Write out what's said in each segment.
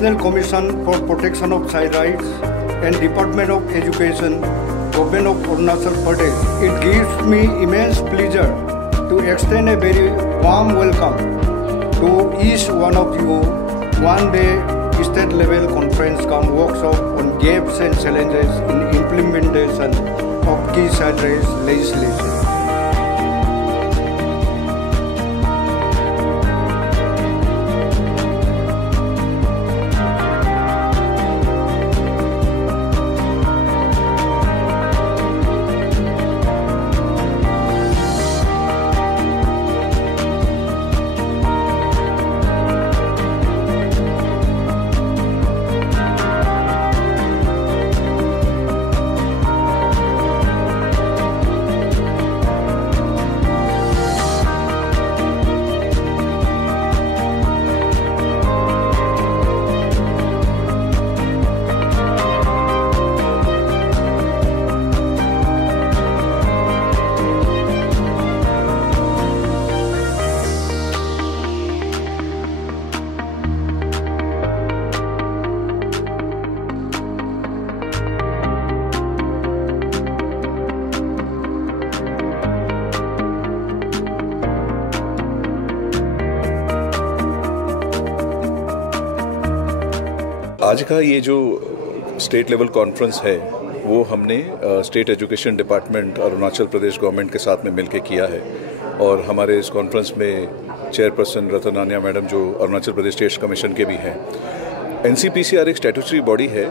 National Commission for Protection of Child Rights and Department of Education, Government of Arunachal Pradesh, it gives me immense pleasure to extend a very warm welcome to each one of you. One day state level conference cum workshop on gaps and challenges in implementation of key child rights legislation. आज का ये जो state level conference है वो हमने state education department Arunachal Pradesh government के साथ में मिलकर किया है और हमारे इस कॉन्फ्रेंस में चेयरपर्सन रतनान्या मैडम जो अरुणाचल प्रदेश स्टेट कमीशन के भी हैं। एनसीपीसीआर एक स्टैट्यूटरी बॉडी है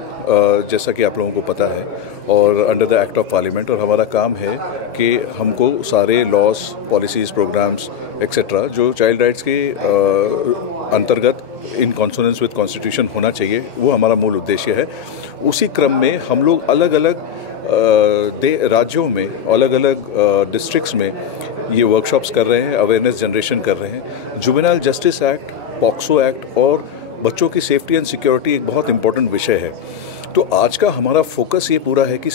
जैसा कि आप लोगों को पता है और under the act of parliament, और हमारा काम है कि हमको सारे लॉज, पॉलिसीज़, प्रोग्राम्स एक्सेट्रा जो चाइल्ड राइट्स के अंतर्गत इन कॉन्सोनेंस विद कॉन्स्टिट्यूशन होना चाहिए, वो हमारा मूल उद्देश्य है। उसी क्रम में हम लोग अलग अलग राज्यों में, अलग अलग डिस्ट्रिक्ट्स में ये वर्कशॉप्स कर रहे हैं, अवेयरनेस जनरेशन कर रहे हैं। Juvenile justice act, POCSO act और बच्चों की सेफ्टी एंड सिक्योरिटी एक बहुत इंपॉर्टेंट विषय है। तो आज का हमारा फोकस ये पूरा है कि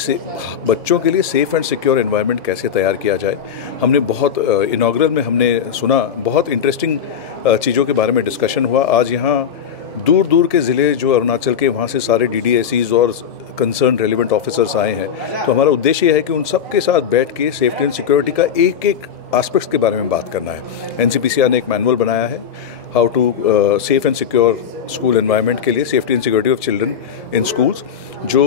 बच्चों के लिए सेफ़ एंड सिक्योर एनवायरनमेंट कैसे तैयार किया जाए। हमने बहुत इनॉग्रल में हमने सुना, बहुत इंटरेस्टिंग चीज़ों के बारे में डिस्कशन हुआ। आज यहाँ दूर दूर के ज़िले जो अरुणाचल के, वहाँ से सारे DDSEs और कंसर्न रेलिवेंट ऑफिसर्स आए हैं। तो हमारा उद्देश्य यह है कि उन सब के साथ बैठ के सेफ्टी एंड सिक्योरिटी का एक एक एस्पेक्ट्स के बारे में बात करना है। NCPCR ने एक मैनुअल बनाया है, how to safe and secure school environment के लिए, safety and security of children in schools, जो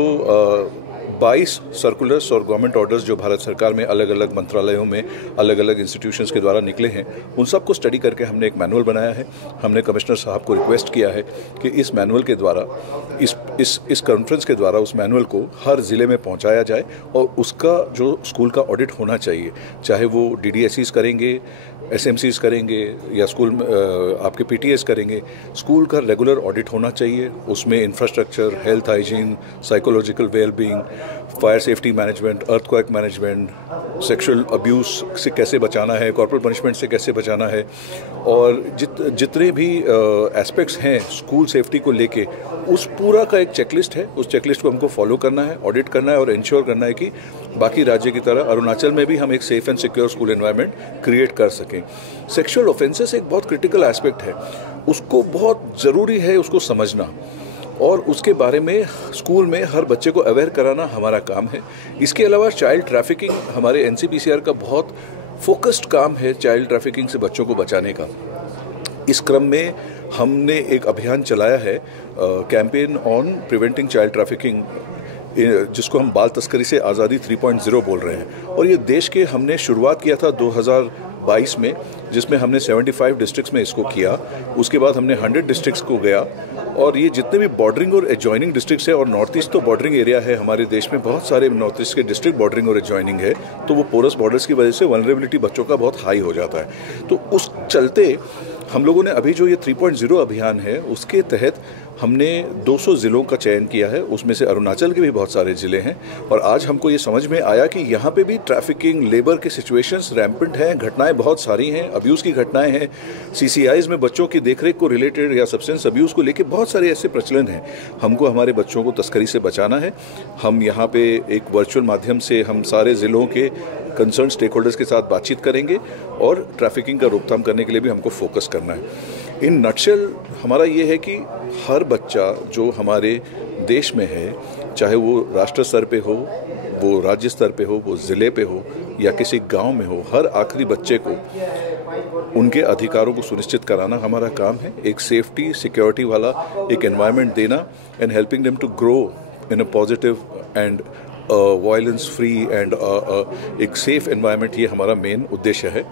22 सर्कुलर्स और गवर्नमेंट ऑर्डर्स जो भारत सरकार में अलग अलग मंत्रालयों में अलग अलग इंस्टीट्यूशंस के द्वारा निकले हैं, उन सब को स्टडी करके हमने एक मैनुअल बनाया है। हमने कमिश्नर साहब को रिक्वेस्ट किया है कि इस मैनुअल के द्वारा, इस कॉन्फ्रेंस के द्वारा उस मैनुअल को हर ज़िले में पहुंचाया जाए और उसका जो स्कूल का ऑडिट होना चाहिए, चाहे वो DDSEs करेंगे, SMCs करेंगे या स्कूल आपके PTAs करेंगे, स्कूल का रेगुलर ऑडिट होना चाहिए। उसमें infrastructure, health, hygiene, psychological wellbeing, fire safety management, earthquake management, sexual abuse से कैसे बचाना है, कॉर्पोरेट पनिशमेंट से कैसे बचाना है, और जितने भी एस्पेक्ट्स हैं स्कूल सेफ्टी को लेके, उस पूरा का एक चेकलिस्ट है। उस चेकलिस्ट को हमको फॉलो करना है, ऑडिट करना है और इंश्योर करना है कि बाकी राज्य की तरह अरुणाचल में भी हम एक safe and secure school environment create कर सकें। सेक्सुअल ऑफेंसेस एक बहुत क्रिटिकल एस्पेक्ट है, उसको बहुत ज़रूरी है उसको समझना, और उसके बारे में स्कूल में हर बच्चे को अवेयर कराना हमारा काम है। इसके अलावा चाइल्ड ट्रैफिकिंग हमारे NCPCR का बहुत फोकस्ड काम है, चाइल्ड ट्रैफिकिंग से बच्चों को बचाने का। इस क्रम में हमने एक अभियान चलाया है, campaign on preventing child trafficking, जिसको हम बाल तस्करी से आज़ादी 3.0 बोल रहे हैं। और ये देश के हमने शुरुआत किया था 2022 में, जिसमें हमने 75 डिस्ट्रिक्ट्स में इसको किया। उसके बाद हमने 100 डिस्ट्रिक्ट्स को गया, और ये जितने भी बॉर्डरिंग और एडजॉइनिंग डिस्ट्रिक्ट्स है, और नॉर्थ ईस्ट तो बॉर्डरिंग एरिया है हमारे देश में, बहुत सारे नॉर्थ ईस्ट के डिस्ट्रिक्ट बॉर्डरिंग और एडजॉइनिंग है, तो वो पोरस बॉर्डर्स की वजह से वल्नरेबिलिटी बच्चों का बहुत हाई हो जाता है। तो उस चलते हम लोगों ने अभी जो ये 3.0 अभियान है, उसके तहत हमने 200 ज़िलों का चयन किया है, उसमें से अरुणाचल के भी बहुत सारे ज़िले हैं। और आज हमको ये समझ में आया कि यहाँ पे भी ट्रैफिकिंग, लेबर के सिचुएशंस रैम्पेंट हैं, घटनाएं बहुत सारी हैं, अब्यूज़ की घटनाएं हैं, CCIs में बच्चों की देखरेख को रिलेटेड या सब्सटेंस अब्यूज़ को लेकर बहुत सारे ऐसे प्रचलन हैं। हमको हमारे बच्चों को तस्करी से बचाना है। हम यहाँ पे एक वर्चुअल माध्यम से हम सारे ज़िलों के कंसर्न स्टेक होल्डर्स के साथ बातचीत करेंगे और ट्रैफिकिंग का रोकथाम करने के लिए भी हमको फोकस करना है। इन नटशेल हमारा ये है कि हर बच्चा जो हमारे देश में है, चाहे वो राष्ट्र स्तर पे हो, वो राज्य स्तर पे हो, वो ज़िले पे हो या किसी गांव में हो, हर आखिरी बच्चे को उनके अधिकारों को सुनिश्चित कराना हमारा काम है। एक सेफ्टी सिक्योरिटी वाला एक एनवायरनमेंट देना and helping them to grow in a positive and violence free and एक सेफ एनवायरनमेंट, ये हमारा मेन उद्देश्य है।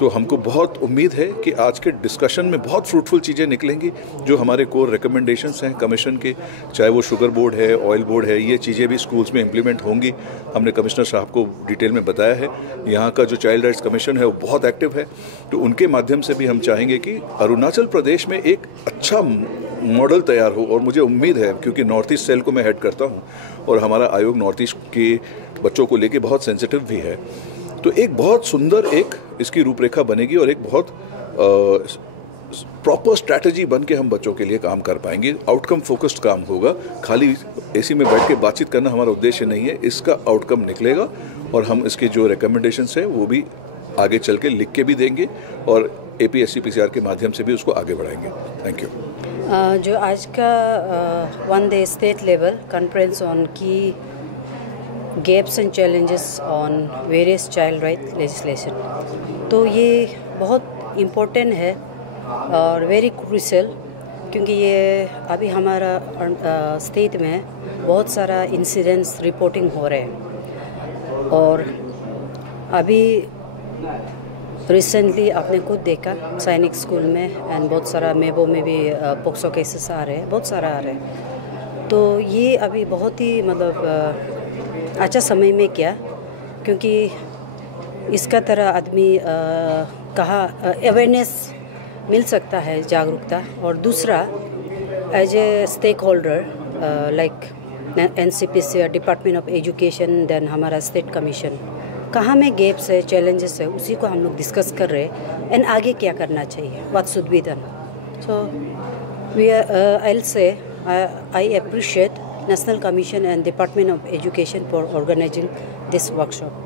तो हमको बहुत उम्मीद है कि आज के डिस्कशन में बहुत फ्रूटफुल चीज़ें निकलेंगी। जो हमारे कोर रिकमेंडेशंस हैं कमीशन के, चाहे वो शुगर बोर्ड है, ऑयल बोर्ड है, ये चीज़ें भी स्कूल्स में इम्प्लीमेंट होंगी। हमने कमिश्नर साहब को डिटेल में बताया है। यहाँ का जो चाइल्ड राइट्स कमीशन है वो बहुत एक्टिव है, तो उनके माध्यम से भी हम चाहेंगे कि अरुणाचल प्रदेश में एक अच्छा मॉडल तैयार हो। और मुझे उम्मीद है, क्योंकि नॉर्थ ईस्ट सेल को मैं हेड करता हूँ और हमारा आयोग नॉर्थ ईस्ट के बच्चों को लेके बहुत सेंसिटिव भी है, तो एक बहुत सुंदर एक इसकी रूपरेखा बनेगी और एक बहुत प्रॉपर स्ट्रैटेजी बन के हम बच्चों के लिए काम कर पाएंगे। आउटकम फोकस्ड काम होगा, खाली एसी में बैठ के बातचीत करना हमारा उद्देश्य नहीं है। इसका आउटकम निकलेगा और हम इसके जो रिकमेंडेशंस है वो भी आगे चल के लिख के भी देंगे और APSC-PCR के माध्यम से भी उसको आगे बढ़ाएंगे। Thank you. जो आज का one day state level conference on key gaps and challenges on various child right legislation, तो ये बहुत इम्पोर्टेंट है और वेरी क्रूशियल, क्योंकि ये अभी हमारा स्टेट में बहुत सारा इंसिडेंट्स रिपोर्टिंग हो रहे हैं। और अभी रिसेंटली आपने खुद देखा सैनिक स्कूल में एंड बहुत सारा मेबो में भी पोक्सो केसेस आ रहे हैं, बहुत सारा आ रहे हैं। तो ये अभी बहुत ही मतलब अच्छा समय में क्या, क्योंकि इसका तरह आदमी कहा अवेयरनेस मिल सकता है, जागरूकता। और दूसरा as a stakeholder like NCPC, department of education, then हमारा स्टेट कमीशन, कहाँ में गैप्स है, चैलेंजेस है, उसी को हम लोग डिस्कस कर रहे हैं एंड आगे क्या करना चाहिए, what should be done. So we I say I appreciate National Commission and Department of Education for organizing this workshop.